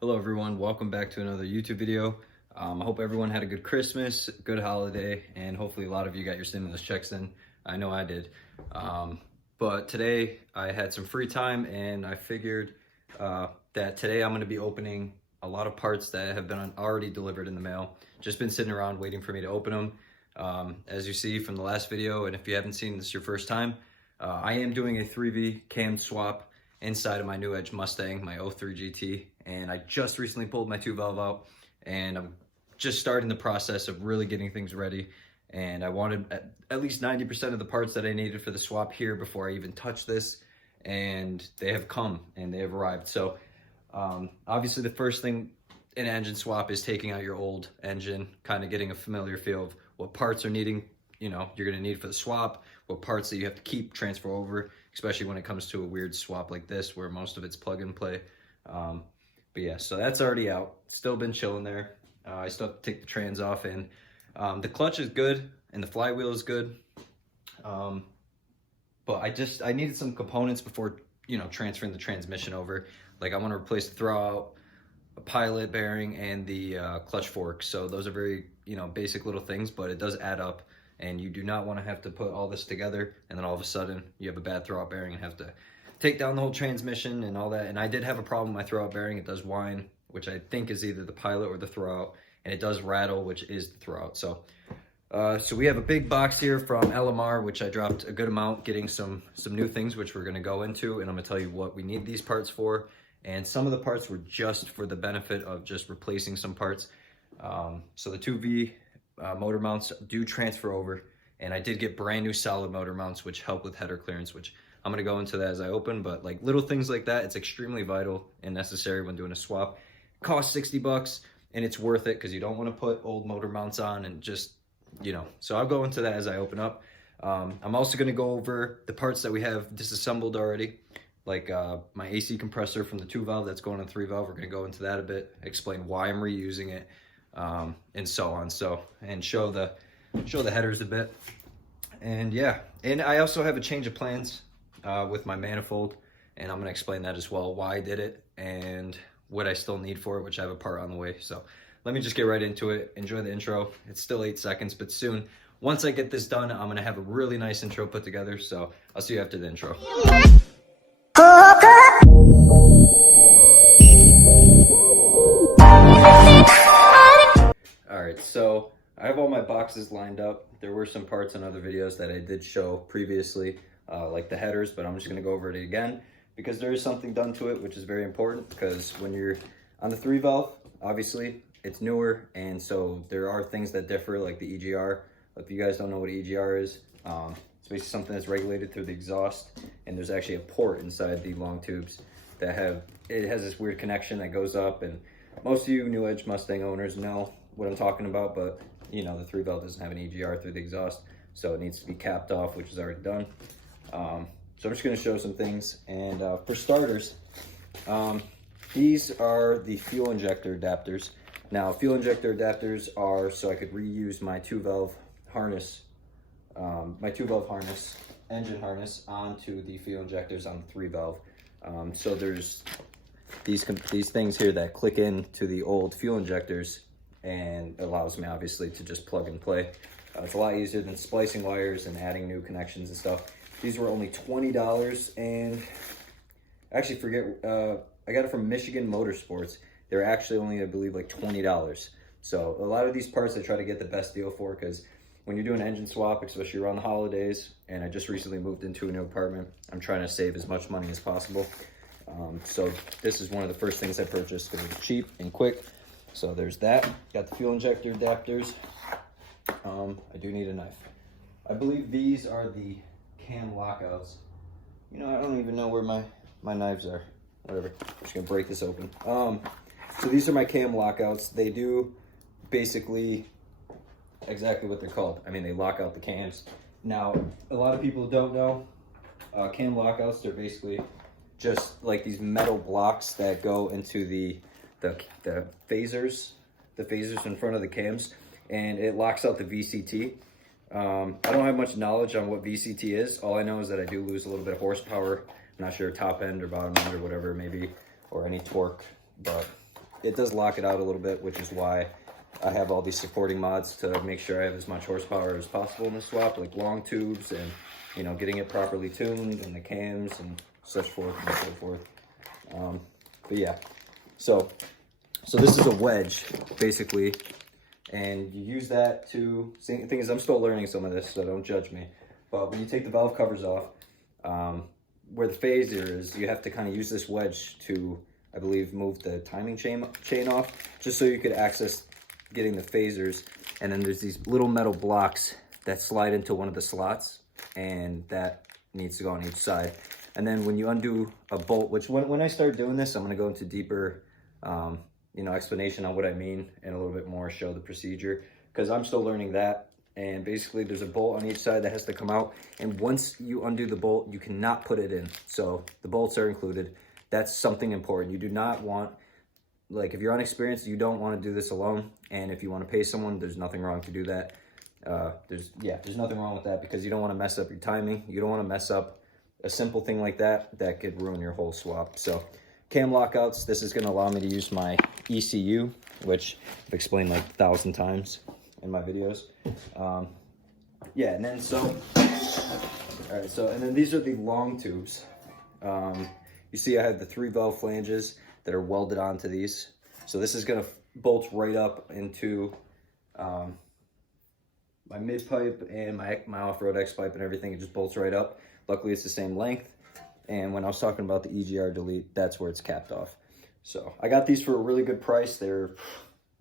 Hello everyone, welcome back to another YouTube video. I hope everyone had a good Christmas, good holiday, and hopefully a lot of you got your stimulus checks in. I know I did. But today I had some free time and I figured that today I'm going to be opening a lot of parts that have been already delivered in the mail. Just been sitting around waiting for me to open them. As you see from the last video, and if you haven't seen this your first time, I am doing a 3V cam swap inside of my new Edge Mustang, my 03 GT, and I just recently pulled my 2-valve out, and I'm just starting the process of really getting things ready. And I wanted at least 90% of the parts that I needed for the swap here before I even touch this, and they have come and they have arrived. So obviously the first thing in an engine swap is taking out your old engine, kind of getting a familiar feel of what parts are needing, you're gonna need for the swap, what parts that you have to keep, transfer over, especially when it comes to a weird swap like this where most of it's plug and play. But yeah, so that's already out. Still been chilling there. I still have to take the trans off, and the clutch is good and the flywheel is good. But I needed some components before, transferring the transmission over. Like I want to replace the throwout, a pilot bearing, and the clutch fork. So those are very, basic little things, but it does add up. And you do not want to have to put all this together and then all of a sudden you have a bad throwout bearing and have to take down the whole transmission and all that. And I did have a problem with my throwout bearing. It does whine, which I think is either the pilot or the throwout, and it does rattle, which is the throwout. So we have a big box here from LMR, which I dropped a good amount getting some new things, which we're going to go into, and I'm going to tell you what we need these parts for. And some of the parts were just for the benefit of just replacing some parts. So the 2V motor mounts do transfer over, and I did get brand new solid motor mounts which help with header clearance, which I'm going to go into that as I open. But like little things like that, it's extremely vital and necessary when doing a swap. It costs $60 and it's worth it because you don't want to put old motor mounts on and just, so I'll go into that as I open up. I'm also going to go over the parts that we have disassembled already, like my AC compressor from the 2-valve that's going on 3-valve. We're going to go into that a bit, explain why I'm reusing it, and so on. And show the headers a bit. And yeah, and I also have a change of plans with my manifold, and I'm going to explain that as well, why I did it and what I still need for it, which I have a part on the way. So let me just get right into it. Enjoy the intro. It's still 8 seconds, but soon, once I get this done, I'm going to have a really nice intro put together. So I'll see you after the intro. Alright, so I have all my boxes lined up. There were some parts in other videos that I did show previously, like the headers, but I'm just going to go over it again because there is something done to it, which is very important, because when you're on the 3-valve, obviously it's newer, and so there are things that differ, like the EGR. If you guys don't know what EGR is, it's basically something that's regulated through the exhaust, and there's actually a port inside the long tubes that has this weird connection that goes up, and most of you new Edge Mustang owners know what I'm talking about, but the 3-valve doesn't have an EGR through the exhaust, so it needs to be capped off, which is already done. So I'm just going to show some things. And for starters, these are the fuel injector adapters. Now, fuel injector adapters are so I could reuse my 2-valve harness, engine harness, onto the fuel injectors on the 3-valve. So there's these things here that click into the old fuel injectors, and it allows me obviously to just plug and play. It's a lot easier than splicing wires and adding new connections and stuff. These were only $20, and actually I got it from Michigan Motorsports. They're actually only, I believe, like $20. So a lot of these parts I try to get the best deal for, because when you're doing an engine swap, especially around the holidays, and I just recently moved into a new apartment, I'm trying to save as much money as possible. So this is one of the first things I purchased because it's cheap and quick. So there's that. Got the fuel injector adapters. I do need a knife. I believe these are the cam lockouts. I don't even know where my knives are. Whatever. I'm just gonna break this open. So these are my cam lockouts. They do basically exactly what they're called. I mean, they lock out the cams. Now, a lot of people don't know, cam lockouts, they're basically just like these metal blocks that go into the phasers in front of the cams, and it locks out the VCT. I don't have much knowledge on what VCT is. All I know is that I do lose a little bit of horsepower. I'm not sure top end or bottom end or whatever it may be, or any torque, but it does lock it out a little bit, which is why I have all these supporting mods to make sure I have as much horsepower as possible in the swap, like long tubes and, you know, getting it properly tuned and the cams and such forth and so forth. But yeah, so this is a wedge basically, and you use that to, see, the thing is I'm still learning some of this, so don't judge me. But when you take the valve covers off, where the phaser is, you have to kind of use this wedge to, I believe, move the timing chain off, just so you could access getting the phasers. And then there's these little metal blocks that slide into one of the slots, and that needs to go on each side. And then when you undo a bolt, which when I start doing this, I'm going to go into deeper, you know, explanation on what I mean, and a little bit more show the procedure, because I'm still learning that. And basically there's a bolt on each side that has to come out, and once you undo the bolt, you cannot put it in. So the bolts are included. That's something important. You do not want, like, if you're unexperienced, you don't want to do this alone. And if you want to pay someone, there's nothing wrong to do that. There's nothing wrong with that, because you don't want to mess up your timing. You don't want to mess up a simple thing like that could ruin your whole swap. So cam lockouts, this is going to allow me to use my ECU, which I've explained like 1,000 times in my videos. Yeah, and then so, all right, so, and then these are the long tubes. You see I have the 3 valve flanges that are welded onto these. So this is gonna bolt right up into my mid pipe and my off-road X pipe and everything. It just bolts right up. Luckily it's the same length. And when I was talking about the EGR delete, that's where it's capped off. So I got these for a really good price. They're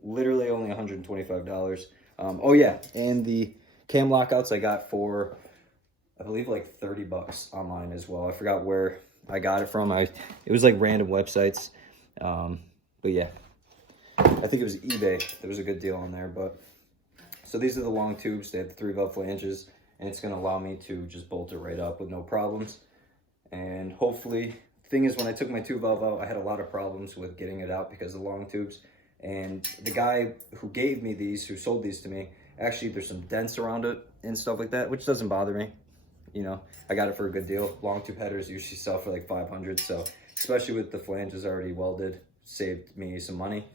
literally only $125. Oh yeah, and the cam lockouts I got for, I believe, like 30 bucks online as well. I forgot where I got it from. It was like random websites. But yeah, I think it was eBay. There was a good deal on there. But so these are the long tubes. They have the 3 valve flanges, and it's going to allow me to just bolt it right up with no problems. And hopefully, the thing is, when I took my 2 valve out, I had a lot of problems with getting it out because of the long tubes. And the guy who gave me these, who sold these to me, actually there's some dents around it and stuff like that, which doesn't bother me. You know, I got it for a good deal. Long tube headers usually sell for like 500, so especially with the flanges already welded, saved me some money.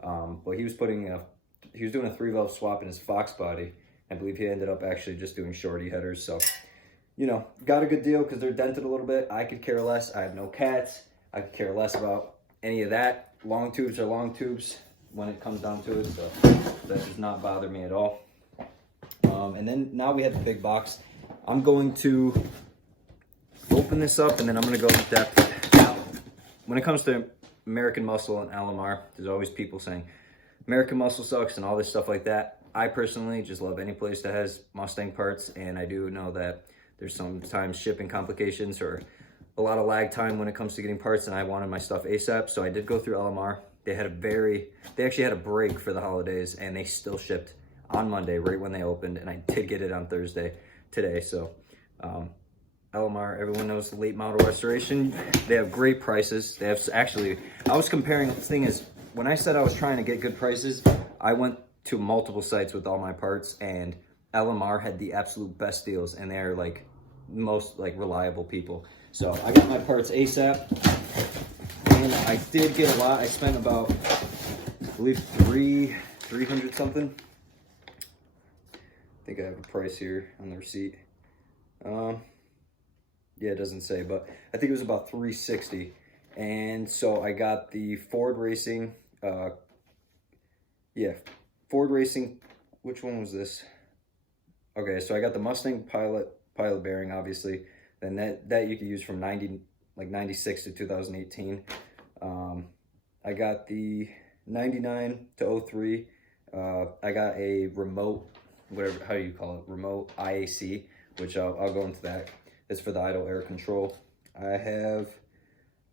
But he was doing a 3 valve swap in his Fox body. I believe he ended up actually just doing shorty headers. So, you know, got a good deal because they're dented a little bit. I could care less. I have no cats. I could care less about any of that. Long tubes are long tubes when it comes down to it, so that does not bother me at all. And then now we have the big box. I'm going to open this up, and then I'm going to go in depth. Now, when it comes to American Muscle and LMR, there's always people saying American Muscle sucks and all this stuff like that. I personally just love any place that has Mustang parts, and I do know that there's sometimes shipping complications or a lot of lag time when it comes to getting parts, and I wanted my stuff ASAP, so I did go through LMR. They actually had a break for the holidays, and they still shipped on Monday, right when they opened, and I did get it on Thursday today. So LMR, everyone knows the late model restoration. They have great prices. They have actually, I was comparing, the thing is, when I said I was trying to get good prices, I went to multiple sites with all my parts, and LMR had the absolute best deals, and they're like most like reliable people. So I got my parts ASAP, and I did get a lot. I spent about, I believe, 300 something. I think I have a price here on the receipt. Yeah, it doesn't say, but I think it was about 360. And so I got the Ford Racing, Ford Racing, which one was this? Okay, so I got the Mustang pilot bearing, obviously. Then that you could use from 96 to 2018. I got the 99 to 03. I got a remote, whatever, how do you call it? Remote IAC, which I'll go into that. It's for the idle air control. I have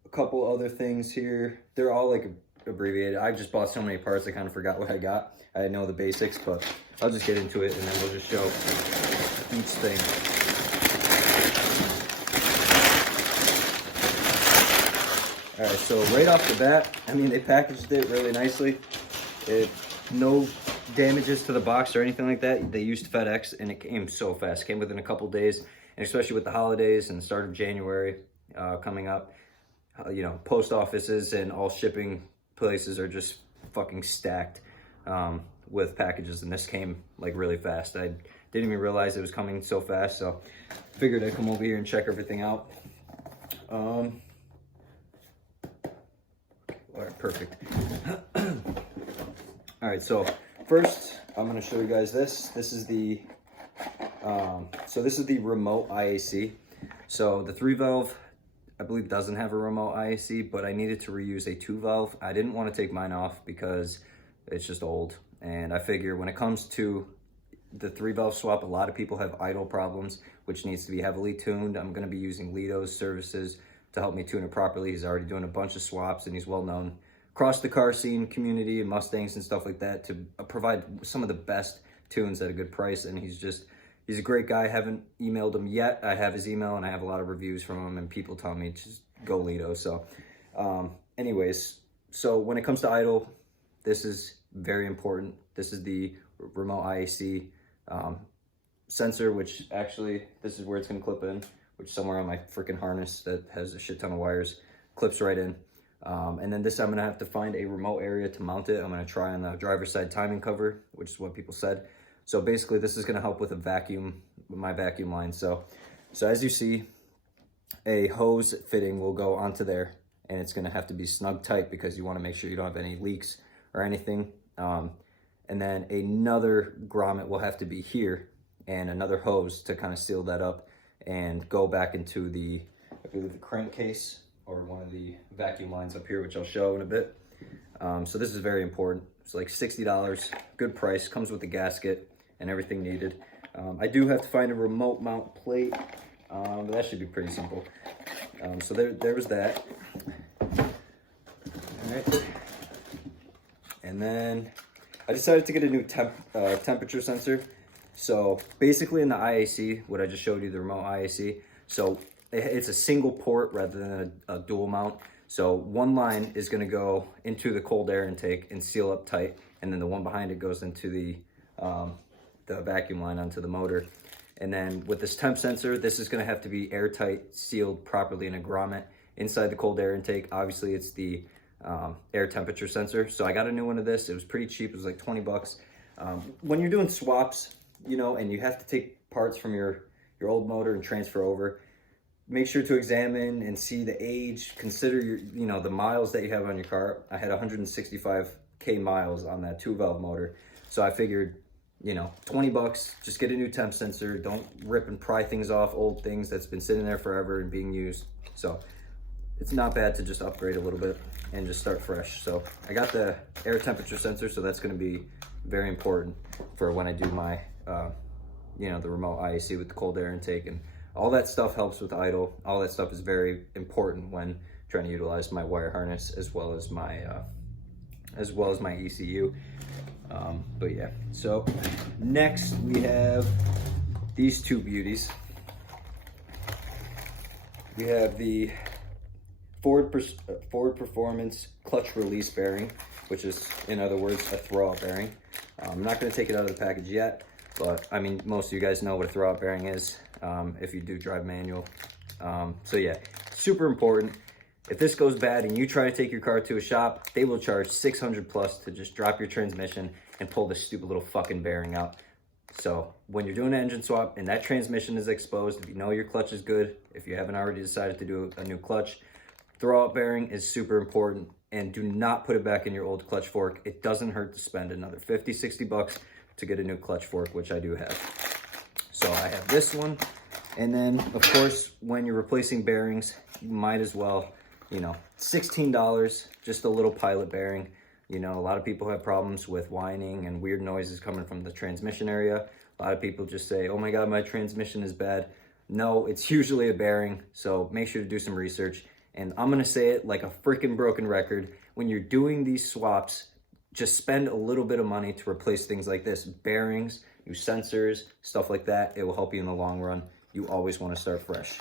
a couple other things here. They're all like abbreviated. I just bought so many parts, I kind of forgot what I got. I know the basics, but I'll just get into it, and then we'll just show each thing. All right, so right off the bat, I mean, they packaged it really nicely. No damages to the box or anything like that. They used FedEx, and it came so fast. It came within a couple days, and especially with the holidays and the start of January coming up, you know, post offices and all shipping places are just fucking stacked with packages, and this came like really fast. I didn't even realize it was coming so fast, so figured I'd come over here and check everything out. All right, perfect. All right, so first I'm going to show you guys this. This is the remote IAC. So the 3-valve, I believe, doesn't have a remote IAC, but I needed to reuse a 2-valve. I didn't want to take mine off because it's just old, and I figure when it comes to the 3-valve swap, a lot of people have idle problems, which needs to be heavily tuned. I'm going to be using Lito's services to help me tune it properly. He's already doing a bunch of swaps, and he's well known across the car scene community and Mustangs and stuff like that to provide some of the best tunes at a good price. And he's a great guy. I haven't emailed him yet. I have his email, and I have a lot of reviews from him, and people tell me just go Lito. So anyways, so when it comes to idle, this is very important. This is the remote IAC sensor, which actually, this is where it's going to clip in, which somewhere on my freaking harness that has a shit ton of wires, clips right in. And then this, I'm going to have to find a remote area to mount it. I'm going to try on the driver's side timing cover, which is what people said. So basically this is going to help with my vacuum line. So as you see, a hose fitting will go onto there, and it's going to have to be snug tight because you want to make sure you don't have any leaks or anything. And then another grommet will have to be here, and another hose to kind of seal that up and go back into the, I believe, the crankcase or one of the vacuum lines up here, which I'll show in a bit. So this is very important. It's like $60, good price, comes with the gasket and everything needed. I do have to find a remote mount plate, but that should be pretty simple. So there was that. All right. And then I decided to get a new temperature sensor. So basically in the IAC, what I just showed you, the remote IAC, so it's a single port rather than a dual mount. So one line is going to go into the cold air intake and seal up tight, and then the one behind it goes into the vacuum line onto the motor. And then with this temp sensor, this is going to have to be airtight, sealed properly in a grommet inside the cold air intake. Obviously, it's the air temperature sensor. So I got a new one of this. It was pretty cheap. It was like 20 bucks. When you're doing swaps, you know, and you have to take parts from your old motor and transfer over, make sure to examine and see the age, consider the miles that you have on your car. I had 165K miles on that 2-valve motor. So I figured, 20 bucks, just get a new temp sensor. Don't rip and pry things off, old things that's been sitting there forever and being used. So it's not bad to just upgrade a little bit and just start fresh. So I got the air temperature sensor, so that's going to be very important for when I do my, the remote IAC with the cold air intake, and all that stuff helps with idle. All that stuff is very important when trying to utilize my wire harness as well as my ECU. But yeah, so next we have these two beauties. We have the Ford Performance clutch release bearing, which is, in other words, a throwout bearing. I'm not going to take it out of the package yet, but I mean, most of you guys know what a throwout bearing is if you do drive manual. So yeah, super important. If this goes bad and you try to take your car to a shop, they will charge $600+ to just drop your transmission and pull this stupid little fucking bearing out. So when you're doing an engine swap and that transmission is exposed, if you know your clutch is good, if you haven't already decided to do a new clutch, throwout bearing is super important, and do not put it back in your old clutch fork. It doesn't hurt to spend another $50-$60 to get a new clutch fork, which I do have. So I have this one. And then of course, when you're replacing bearings, you might as well, $16, just a little pilot bearing. A lot of people have problems with whining and weird noises coming from the transmission area. A lot of people just say, oh my God, my transmission is bad. No, it's usually a bearing. So make sure to do some research. And I'm going to say it like a freaking broken record. When you're doing these swaps, just spend a little bit of money to replace things like this. Bearings, new sensors, stuff like that. It will help you in the long run. You always want to start fresh.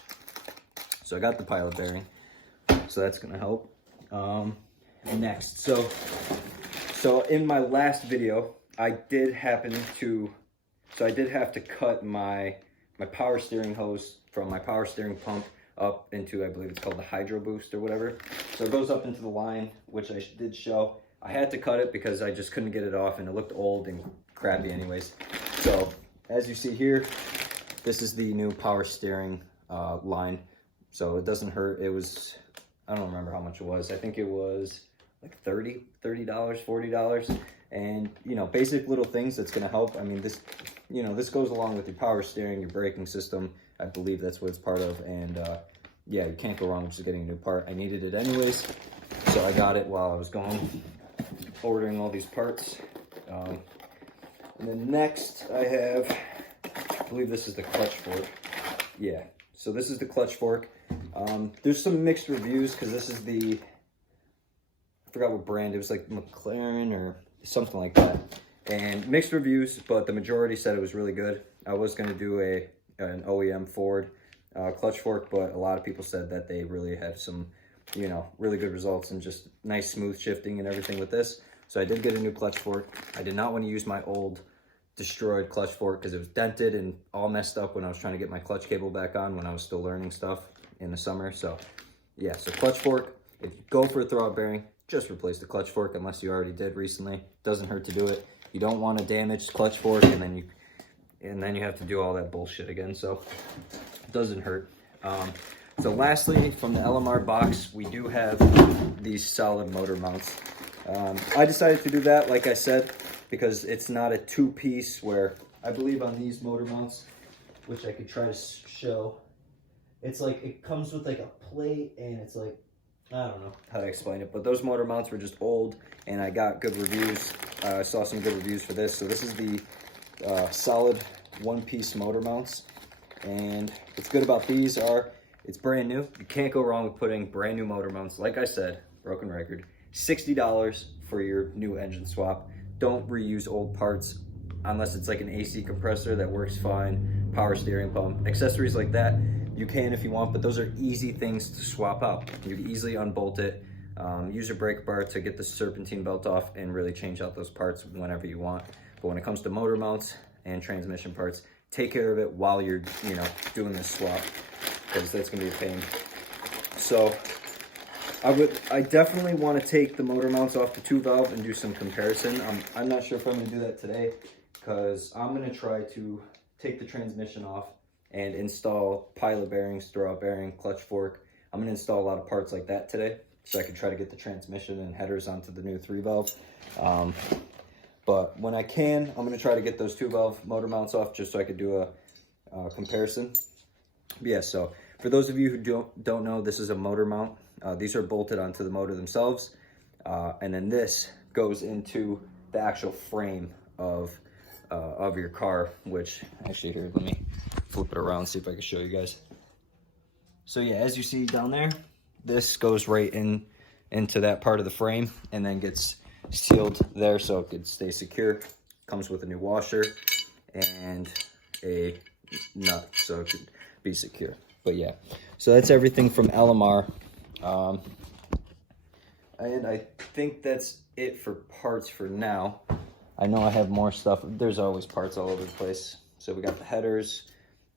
So I got the pilot bearing. So that's going to help. Next. So in my last video, I did have to cut my power steering hose from my power steering pump up into, I believe it's called the Hydro Boost or whatever. So it goes up into the line, which I did show. I had to cut it because I just couldn't get it off and it looked old and crappy anyways. So as you see here, this is the new power steering line. So it doesn't hurt. It was, I don't remember how much it was. I think it was like $30, $40. And, you know, basic little things that's going to help. I mean, this, you know, this goes along with your power steering, your braking system. I believe that's what it's part of. And yeah, you can't go wrong with just getting a new part. I needed it anyways, so I got it while I was going, ordering all these parts. And then next I have, I believe this is the clutch fork. Yeah, so this is the clutch fork. There's some mixed reviews because this is the, I forgot what brand, it was like McLaren or something like that. And mixed reviews, but the majority said it was really good. I was going to do an OEM Ford clutch fork, but a lot of people said that they really have some, you know, really good results and just nice smooth shifting and everything with this. So I did get a new clutch fork. I did not want to use my old destroyed clutch fork because it was dented and all messed up when I was trying to get my clutch cable back on when I was still learning stuff in the summer. So yeah, so clutch fork, if you go for a throwout bearing, just replace the clutch fork unless you already did recently. Doesn't hurt to do it. You don't want a damaged clutch fork and then you have to do all that bullshit again. So it doesn't hurt. So lastly, from the LMR box, we do have these solid motor mounts. I decided to do that, like I said, because it's not a two-piece where I believe on these motor mounts, which I could try to show, it's like it comes with like a plate and it's like, I don't know how to explain it, but those motor mounts were just old and I got good reviews. I saw some good reviews for this. So this is the solid one-piece motor mounts. And what's good about these are it's brand new. You can't go wrong with putting brand new motor mounts. Like I said, broken record, $60 for your new engine swap. Don't reuse old parts unless it's like an AC compressor that works fine, power steering pump, accessories like that. You can if you want, but those are easy things to swap out. You can easily unbolt it, use your brake bar to get the serpentine belt off and really change out those parts whenever you want. But when it comes to motor mounts and transmission parts, take care of it while you're, you know, doing this swap, because that's gonna be a pain. So I definitely want to take the motor mounts off the 2-valve and do some comparison. I'm not sure if I'm gonna do that today, because I'm gonna try to take the transmission off and install pilot bearings, throwout bearing, clutch fork. I'm gonna install a lot of parts like that today, so I can try to get the transmission and headers onto the new 3-valve. But when I can, I'm gonna try to get those 2-valve motor mounts off just so I could do a comparison. But yeah, so for those of you who don't know, this is a motor mount. These are bolted onto the motor themselves. And then this goes into the actual frame of your car, which actually here, let me flip it around, see if I can show you guys. So yeah, as you see down there, this goes right into that part of the frame and then gets sealed there so it could stay secure. Comes with a new washer and a nut so it could be secure. But yeah, so that's everything from LMR. And I think that's it for parts for now. I know I have more stuff. There's always parts all over the place. So we got the headers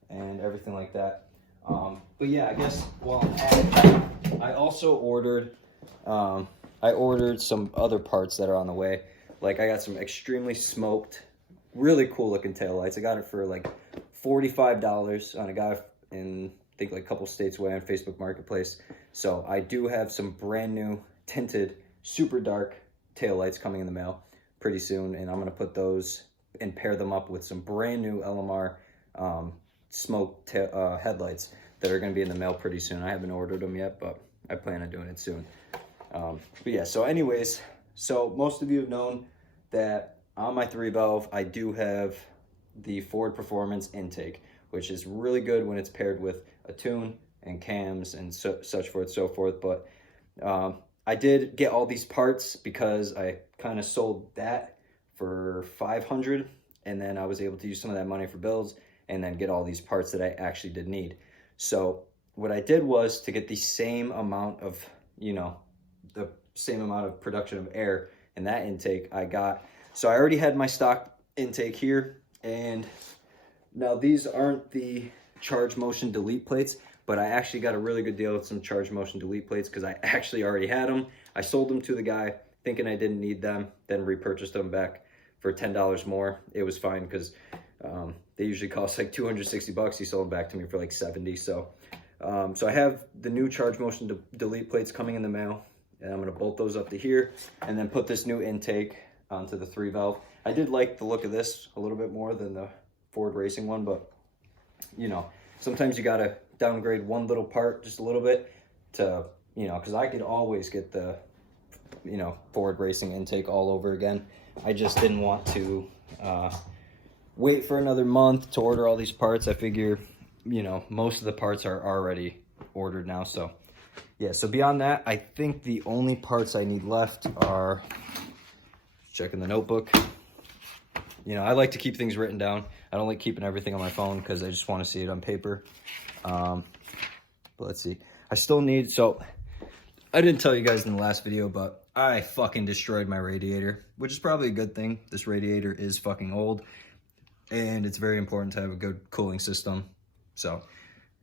and everything like that. But yeah, I guess while I'm at it, I also ordered some other parts that are on the way. Like I got some extremely smoked, really cool looking taillights. I got it for like $45 on a guy in, I think like a couple states away on Facebook Marketplace. So I do have some brand new tinted, super dark taillights coming in the mail pretty soon. And I'm gonna put those and pair them up with some brand new LMR smoke headlights that are gonna be in the mail pretty soon. I haven't ordered them yet, but I plan on doing it soon. But yeah, so anyways, so most of you have known that on my 3-valve, I do have the Ford Performance intake, which is really good when it's paired with a tune and cams and such forth, so forth. But I did get all these parts because I kind of sold that for $500, and then I was able to use some of that money for bills and then get all these parts that I actually did need. So what I did was to get the same amount of, you know, the same amount of production of air in that intake so I already had my stock intake here, and now these aren't the charge motion delete plates, but I actually got a really good deal with some charge motion delete plates because I actually already had them. I sold them to the guy thinking I didn't need them, then repurchased them back for $10 more. It was fine because they usually cost like 260 bucks. He sold them back to me for like 70. So I have the new charge motion delete plates coming in the mail, and I'm gonna bolt those up to here and then put this new intake onto the 3-valve. I did like the look of this a little bit more than the Ford Racing one, but you know, sometimes you gotta downgrade one little part just a little bit to, you know, because I could always get the, you know, Ford Racing intake all over again. I just didn't want to wait for another month to order all these parts. I figure, you know, most of the parts are already ordered now. So yeah, so beyond that, I think the only parts I need left are, checking the notebook. You know, I like to keep things written down. I don't like keeping everything on my phone because I just want to see it on paper. But let's see. I still need, so I didn't tell you guys in the last video, but I fucking destroyed my radiator, which is probably a good thing. This radiator is fucking old, and it's very important to have a good cooling system. So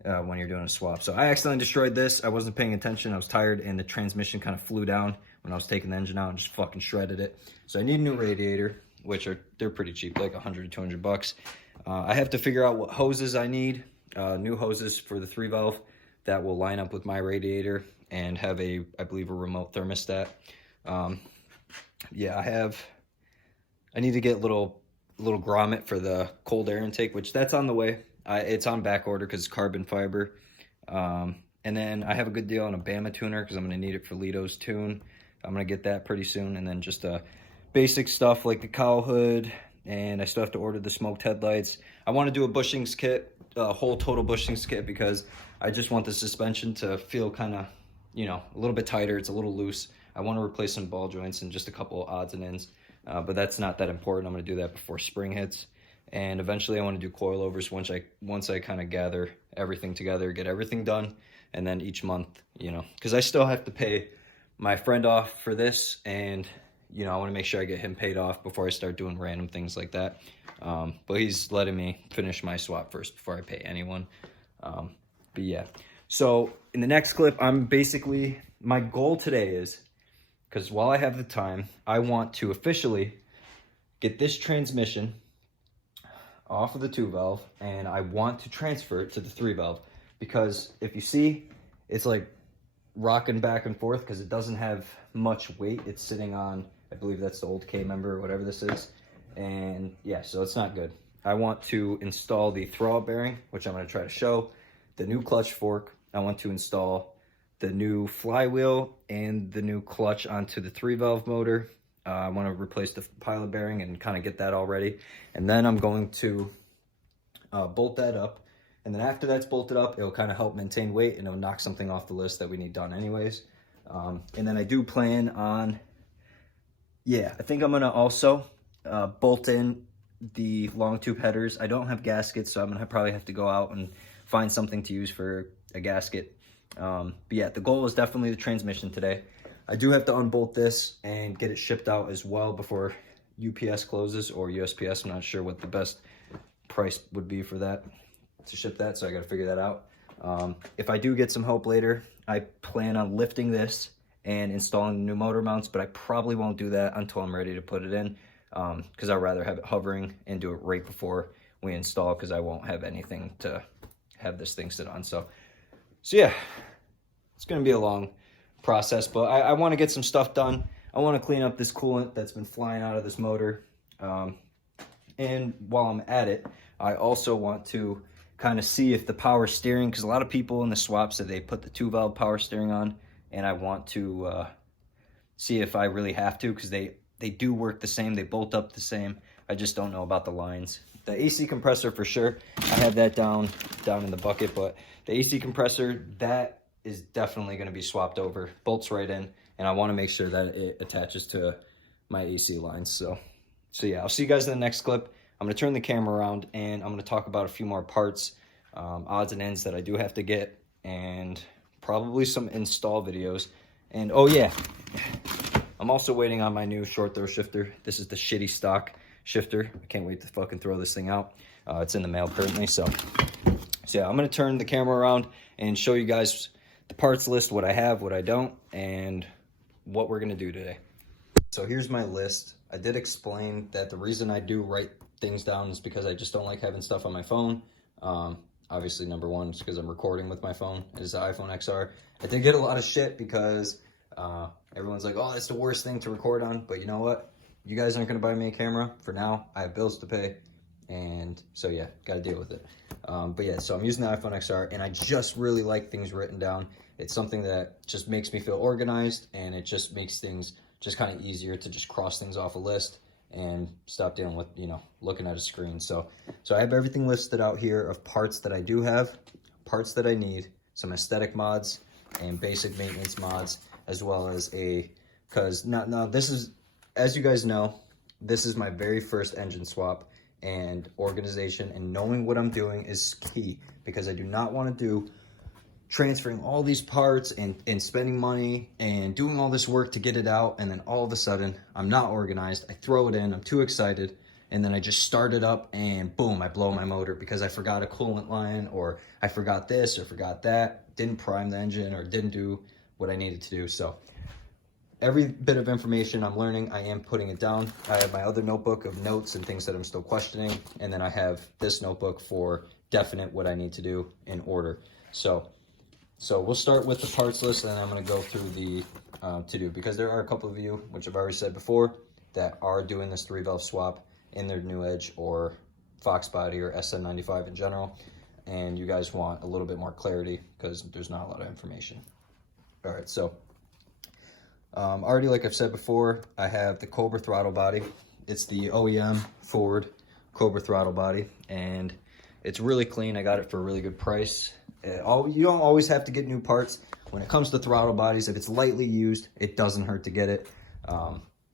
when you're doing a swap. So I accidentally destroyed this. I wasn't paying attention. I was tired, and the transmission kind of flew down when I was taking the engine out and just fucking shredded it. So I need a new radiator, which they're pretty cheap, like 100 to 200 bucks. I have to figure out what hoses I need, new hoses for the 3-valve that will line up with my radiator and have I believe a remote thermostat. Yeah, I need to get little grommet for the cold air intake, which that's on the way. It's on back order because it's carbon fiber. And then I have a good deal on a Bama tuner because I'm going to need it for Lito's tune. I'm going to get that pretty soon. And then just basic stuff like the cowl hood, and I still have to order the smoked headlights. I want to do a bushings kit, a whole total bushings kit, because I just want the suspension to feel kind of, you know, a little bit tighter. It's a little loose. I want to replace some ball joints and just a couple of odds and ends, but that's not that important. I'm going to do that before spring hits, and eventually I want to do coilovers once I kind of gather everything together, get everything done, and then each month, you know, because I still have to pay my friend off for this, and you know, I want to make sure I get him paid off before I start doing random things like that. But he's letting me finish my swap first before I pay anyone. But yeah, so in the next clip, my goal today is, because while I have the time, I want to officially get this transmission off of the 2-valve, and I want to transfer it to the 3-valve, because if you see, it's like rocking back and forth because it doesn't have much weight. It's sitting on, I believe that's the old K-member or whatever this is. And yeah, so it's not good. I want to install the throwout bearing, which I'm going to try to show, the new clutch fork. I want to install the new flywheel and the new clutch onto the 3-valve motor. I want to replace the pilot bearing and kind of get that all ready. And then I'm going to bolt that up. And then after that's bolted up, it'll kind of help maintain weight, and it'll knock something off the list that we need done anyways. And then I do plan on, yeah, I think I'm going to also bolt in the long tube headers. I don't have gaskets, so I'm going to probably have to go out and find something to use for a gasket. But yeah, the goal is definitely the transmission today. I do have to unbolt this and get it shipped out as well before UPS closes, or USPS. I'm not sure what the best price would be for that, to ship that, so I got to figure that out. If I do get some help later, I plan on lifting this and installing new motor mounts, but I probably won't do that until I'm ready to put it in, because I'd rather have it hovering and do it right before we install, because I won't have anything to have this thing sit on. So yeah, it's going to be a long process, but I want to get some stuff done. I want to clean up this coolant that's been flying out of this motor. And while I'm at it, I also want to kind of see if the power steering, because a lot of people in the swap said they put the 2-valve power steering on, and I want to see if I really have to, because they do work the same, they bolt up the same. I just don't know about the lines. The AC compressor for sure, I have that down in the bucket, but the AC compressor, that is definitely going to be swapped over, bolts right in, and I want to make sure that it attaches to my AC lines. So yeah, I'll see you guys in the next clip. I'm going to turn the camera around, and I'm going to talk about a few more parts, odds and ends that I do have to get, and probably some install videos. And oh yeah, I'm also waiting on my new short throw shifter. This is the shitty stock shifter. I can't wait to fucking throw this thing out. It's in the mail currently. So yeah, I'm going to turn the camera around, and show you guys the parts list, what I have, what I don't, and what we're gonna do today. So here's my list. I did explain that the reason I do write things down is because I just don't like having stuff on my phone. Obviously, number one is because I'm recording with my phone. It is the iPhone XR. I did get a lot of shit because everyone's like, oh, that's the worst thing to record on. But you know what? You guys aren't going to buy me a camera. For now, I have bills to pay. And so, yeah, got to deal with it. But yeah, so I'm using the iPhone XR, and I just really like things written down. It's something that just makes me feel organized, and it just makes things just kind of easier to just cross things off a list and stop dealing with, you know, looking at a screen. So I have everything listed out here of parts that I do have, parts that I need, some aesthetic mods and basic maintenance mods, as well as because now this is, as you guys know, this is my very first engine swap, and organization and knowing what I'm doing is key, because I do not want to do transferring all these parts and spending money and doing all this work to get it out, and then all of a sudden I'm not organized. I throw it in, I'm too excited, and then I just start it up and boom, I blow my motor because I forgot a coolant line, or I forgot this or forgot that, didn't prime the engine, or didn't do what I needed to do. So every bit of information I'm learning, I am putting it down. I have my other notebook of notes and things that I'm still questioning, and then I have this notebook for definite what I need to do in order. So we'll start with the parts list, and then I'm going to go through the to-do, because there are a couple of you, which I've already said before, that are doing this 3-valve swap in their New Edge or Fox Body or SN95 in general, and you guys want a little bit more clarity because there's not a lot of information. All right, so already, like I've said before, I have the Cobra throttle body. It's the OEM Ford Cobra throttle body, and it's really clean. I got it for a really good price. You don't always have to get new parts. When it comes to throttle bodies, if it's lightly used, it doesn't hurt to get it.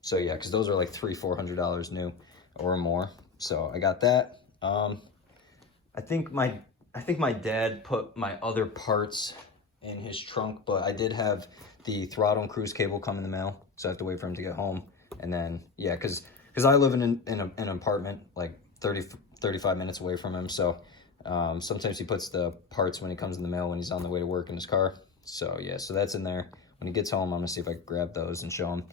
So yeah, because those are like $300-400 new or more. So I got that. I think my dad put my other parts in his trunk, but I did have the throttle and cruise cable come in the mail, so I have to wait for him to get home. And then yeah, because I live in an apartment like 35 minutes away from him, so sometimes he puts the parts when he comes in the mail when he's on the way to work in his car. So yeah, so that's in there. When he gets home, I'm gonna see if I can grab those and show him.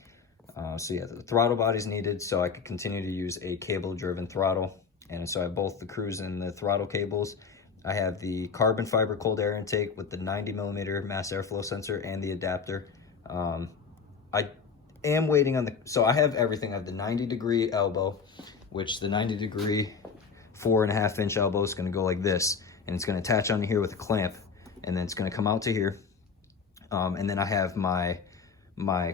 So yeah, the throttle body's needed so I could continue to use a cable-driven throttle. And so I have both the cruise and the throttle cables. I have the carbon fiber cold air intake with the 90mm mass airflow sensor and the adapter. I am waiting on so I have everything. I have the 90-degree elbow, which the 90-degree 4.5-inch elbow is going to go like this, and it's going to attach onto here with a clamp, and then it's going to come out to here. And then I have my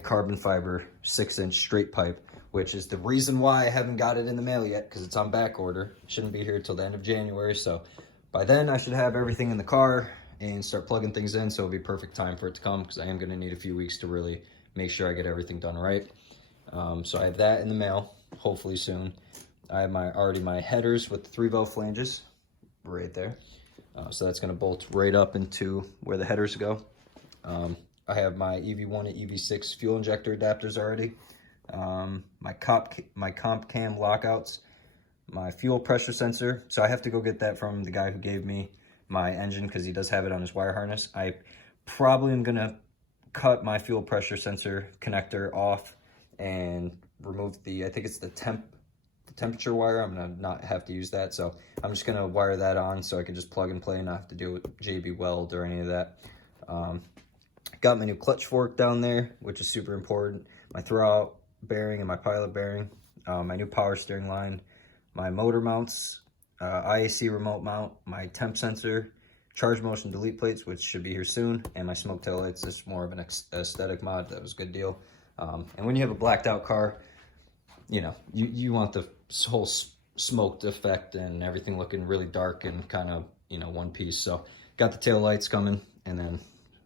carbon fiber 6-inch straight pipe, which is the reason why I haven't got it in the mail yet, because it's on back order. It shouldn't be here till the end of January, so by then I should have everything in the car and start plugging things in, so it'll be perfect time for it to come, because I am going to need a few weeks to really make sure I get everything done right. So I have that in the mail, hopefully soon. I have already my headers with the 3-valve flanges right there. So that's going to bolt right up into where the headers go. I have my EV1 and EV6 fuel injector adapters already. My comp cam lockouts. My fuel pressure sensor. So I have to go get that from the guy who gave me my engine, because he does have it on his wire harness. I probably am going to cut my fuel pressure sensor connector off and remove I think it's the temperature wire. I'm gonna not have to use that, so I'm just gonna wire that on so I can just plug and play and not have to deal with JB Weld or any of that. Got my new clutch fork down there, which is super important. My throwout bearing and my pilot bearing. My new power steering line. My motor mounts. IAC remote mount. My temp sensor. Charge motion delete plates, which should be here soon. And my smoke tail lights. This is more of an aesthetic mod. That was a good deal. And when you have a blacked out car, you know, you want the whole smoked effect and everything looking really dark and kind of, you know, one piece. So got the tail lights coming, and then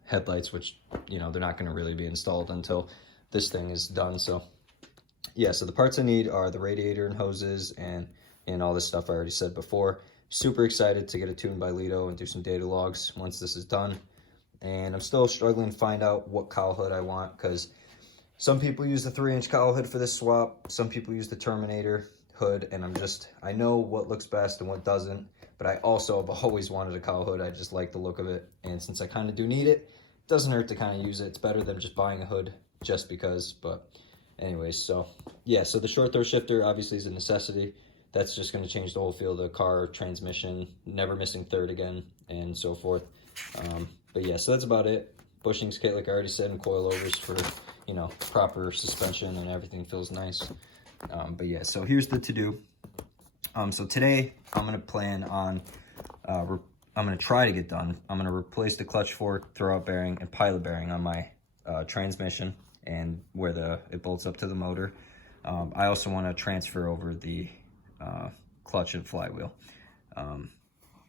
headlights, which, you know, they're not going to really be installed until this thing is done. So yeah, so the parts I need are the radiator and hoses and all this stuff I already said before. Super excited to get it tuned by Lido and do some data logs once this is done. And I'm still struggling to find out what cowl hood I want, because some people use the 3-inch cowl hood for this swap. Some people use the Terminator hood, and I know what looks best and what doesn't, but I also have always wanted a cowl hood. I just like the look of it, and since I kind of do need it, it doesn't hurt to kind of use it. It's better than just buying a hood just because. But anyways, so yeah, so the short throw shifter obviously is a necessity. That's just going to change the whole feel of the car, transmission, never missing third again, and so forth. But yeah, so that's about it. Bushings kit, like I already said, and coilovers for, you know, proper suspension, and everything feels nice. But yeah, so here's the to-do. So today I'm going to plan on, I'm going to try to get done. I'm going to replace the clutch fork, throwout bearing, and pilot bearing on my transmission and where it bolts up to the motor. I also want to transfer over the clutch and flywheel.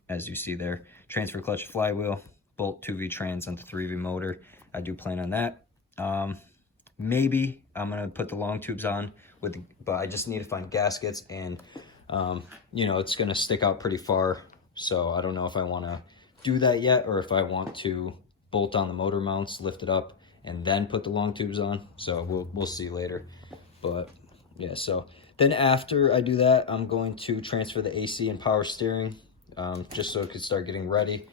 As you see there, transfer clutch and flywheel, bolt 2V trans onto 3V motor. I do plan on that. Maybe I'm going to put the long tubes on, but I just need to find gaskets, and you know, it's going to stick out pretty far. So I don't know if I want to do that yet, or if I want to bolt on the motor mounts, lift it up, and then put the long tubes on. So we'll see later. But yeah, so then after I do that, I'm going to transfer the AC and power steering, just so it could start getting ready.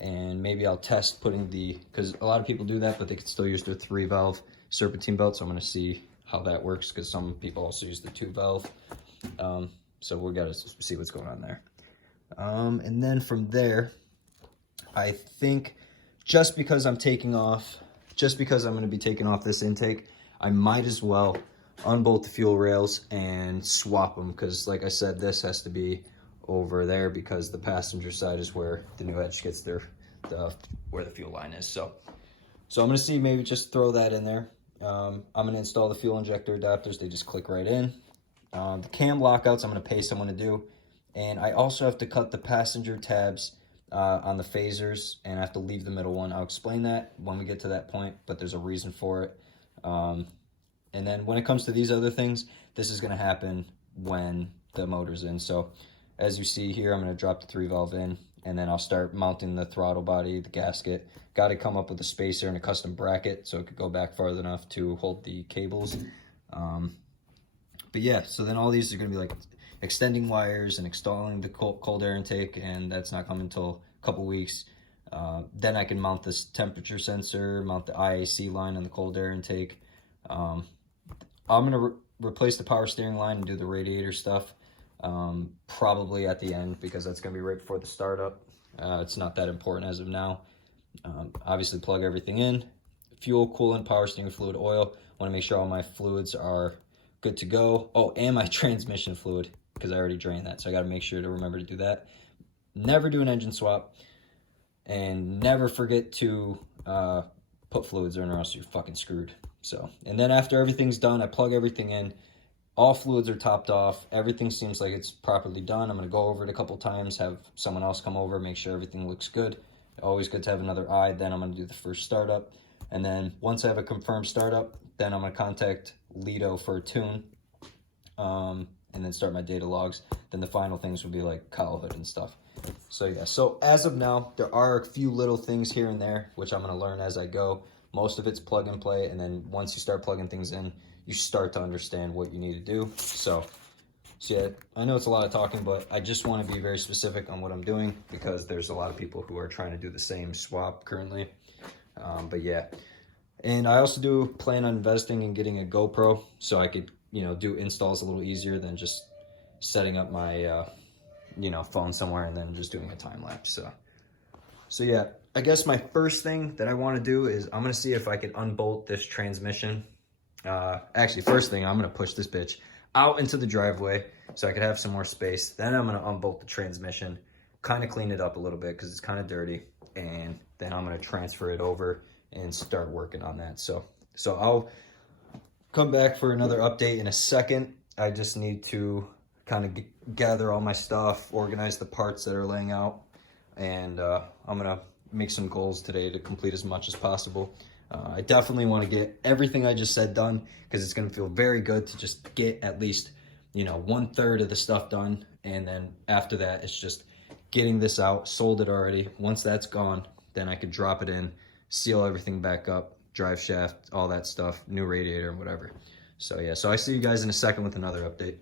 And maybe I'll test putting because a lot of people do that, but they could still use their 3-valve serpentine belt. So I'm going to see how that works, because some people also use the 2-valve. So we got to see what's going on there. And then from there, I think just because I'm going to be taking off this intake, I might as well unbolt the fuel rails and swap them, because like I said, this has to be over there because the passenger side is where the new edge gets where the fuel line is. So I'm going to see, maybe just throw that in there. I'm going to install the fuel injector adapters. They just click right in. The cam lockouts, I'm going to pay someone to do. And I also have to cut the passenger tabs on the phasers, and I have to leave the middle one. I'll explain that when we get to that point, but there's a reason for it. And then when it comes to these other things, this is going to happen when the motor's in. So as you see here, I'm going to drop the 3-valve in, and then I'll start mounting the throttle body, the gasket. Got to come up with a spacer and a custom bracket so it could go back farther enough to hold the cables. But yeah, so then all these are going to be like extending wires and installing the cold air intake, and that's not coming until a couple weeks. Then I can mount this temperature sensor, mount the IAC line on the cold air intake. I'm going to replace the power steering line and do the radiator stuff probably at the end, because that's going to be right before the startup. It's not that important as of now. Obviously plug everything in. Fuel, coolant, power steering fluid, oil. Want to make sure all my fluids are good to go. Oh, and my transmission fluid, because I already drained that. So I got to make sure to remember to do that. Never do an engine swap. And never forget to put fluids in, or else you're fucking screwed. So, and then after everything's done, I plug everything in. All fluids are topped off. Everything seems like it's properly done. I'm going to go over it a couple times, have someone else come over, make sure everything looks good. Always good to have another eye. Then I'm going to do the first startup. And then once I have a confirmed startup, then I'm going to contact Lido for a tune, and then start my data logs. Then the final things will be like cowl hood and stuff. So yeah, so as of now, there are a few little things here and there, which I'm going to learn as I go. Most of it's plug and play, and then once you start plugging things in, you start to understand what you need to do. So yeah, I know it's a lot of talking, but I just want to be very specific on what I'm doing, because there's a lot of people who are trying to do the same swap currently. But yeah, and I also do plan on investing in getting a GoPro, so I could, you know, do installs a little easier than just setting up my, you know, phone somewhere and then just doing a time lapse. So yeah, I guess my first thing that I want to do is I'm going to see if I can unbolt this transmission. Actually, first thing, I'm going to push this bitch out into the driveway so I could have some more space. Then I'm going to unbolt the transmission, kind of clean it up a little bit because it's kind of dirty. And then I'm going to transfer it over and start working on that. So I'll come back for another update in a second. I just need to kind of gather all my stuff, organize the parts that are laying out. And I'm going to make some goals today to complete as much as possible. I definitely want to get everything I just said done, because it's going to feel very good to just get at least, you know, 1/3 of the stuff done. And then after that, it's just getting this out, sold it already. Once that's gone, then I could drop it in, seal everything back up, drive shaft, all that stuff, new radiator, whatever. So yeah, so I see you guys in a second with another update.